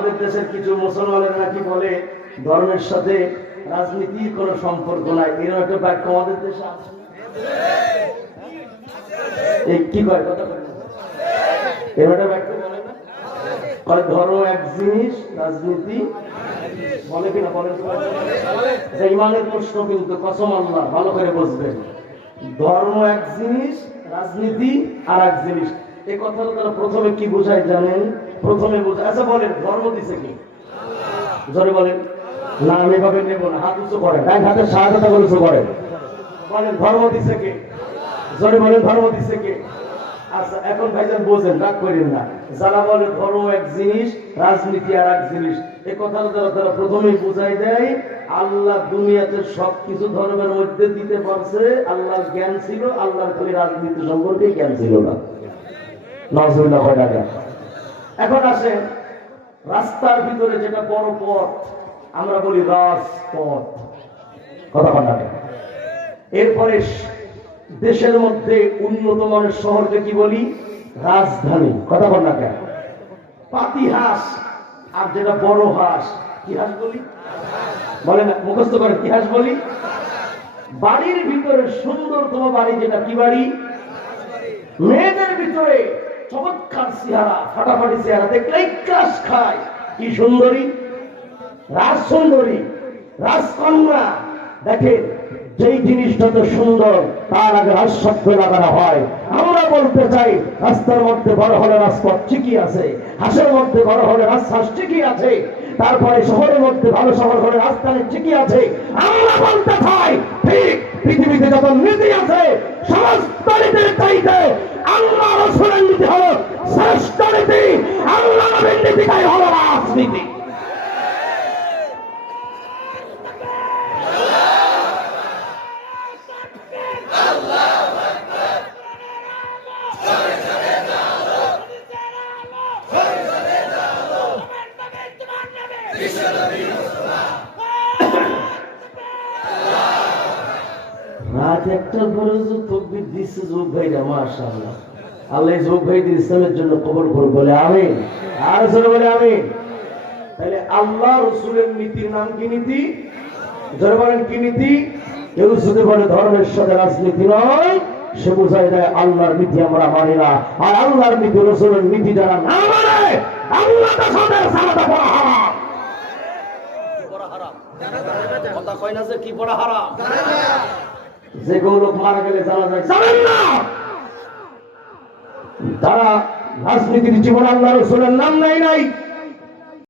আমাদের দেশের কিছু মুসলমানের নাকি বলে ধর্মের সাথে রাজনীতির কোনো সম্পর্ক নাই, এরকম একটা বাক্য আমাদের দেশে আছে। কি কয় কথা বলে এরকম একটা বাক্য বলে না, কয় ধর্ম এক জিনিস রাজনীতি বলে কিনা বলেন? এটা ইমানের প্রশ্ন, কিন্তু কসম আল্লাহ ভালো করে বুঝবেন, ধর্ম এক জিনিস রাজনীতি আর এক জিনিস। এই কথাটা তারা প্রথমে কি বোঝায় জানেন? প্রথমে বোঝায়, আচ্ছা বলেন ধর্ম দিছে কি? জোরে বলেন। না আমি এভাবে নেব না, হাত উঁচু করেন, এক হাতে সাহায্যতা করে উঁচু করেন, বলেন ধর্ম দিছে কে? জোরে বলেন ধর্ম দিছে কে? আচ্ছা এখন ভাইজান বোঝেন, রাগ করেন না। যারা বলে ধর্ম এক জিনিস রাজনীতি আর এক জিনিস, এই কথাটা তারা প্রথমেই বুঝাই দেয় আল্লাহ দুনিয়াতে সবকিছু ধর্মের মধ্যে দিতে পারছে, আল্লাহর জ্ঞান ছিল, আল্লাহর খালি রাজনীতি সম্পর্কে জ্ঞান ছিল না। নাউজুবিল্লাহ হয় না। এখন আসেন রাস্তার ভিতরে যেটা বড় পথ আমরা বলি রাজপথ, কথা বলা। এরপরে দেশের মধ্যে উন্নত মানের শহরকে কি বলি? রাজধানী, কথা বল না কেন? পাতি হাঁস আর যেটা বড় হাঁস, কি হাঁস বলি? বলে না, মুখস্থ করে, কি হাঁস বলি? বাড়ির ভিতরে সুন্দরতম বাড়ি যেটা, কি বাড়ি? মেয়েদের ভিতরে চমৎকার চেহারা, ফাটাফাটি চেহারা, দেখলেই ক্লাস খায়, কি সুন্দরী, রাজ সুন্দরী, রাজকন্যা। দেখেন যেই জিনিসটা তো সুন্দর তার আগে রাজ শব্দ লাগানো হয়। আমরা বলতে চাই রাস্তার মধ্যে বড় হলে রাজপথ ঠিকই আছে, হাঁসের মধ্যে বড় হলে রাজহাঁস ঠিকই আছে, তারপরে শহরের মধ্যে ভালো শহর হলে রাজধানী ঠিকই আছে। আমরা বলতে চাই ঠিক পৃথিবীতে যত নীতি আছে সমস্ত নীতির চাইতে আল্লাহ রাসূলের নীতি হলো শ্রেষ্ঠ নীতি, আল্লাহ নবীর নীতিটাই হলো রাজনীতি। রাত একটার পরে তকবীর দিচ্ছে যুগ ভাইরা, মাশাআল্লাহ, আল্লাহ যুগ ভাইদের ইসলামের জন্য কবুল করুন, বলে আমিন। আর জোরে বলে আমিন। তাহলে আল্লাহ রাসূলের নীতির নাম কি নীতি? জোরে বলেন কি নীতি? কেউ যদি বলে ধর্মের সাথে রাজনীতি নয়, সে বোঝায় দেয় আল্লাহর নীতি আমরা মানি না। আর আল্লাহর নীতি রাসূলের নীতি যারা না মানে আল্লাহ তার সাথে সালাত পড়া হারাম। পড়া হারাম কথা কয় না যে কি পড়া হারাম? যে কোন লোক মারা গেলে জানা যায় জানেন না, তারা রাজনীতির জীবন আল্লাহ রাসূলের নাম নেয় নাই।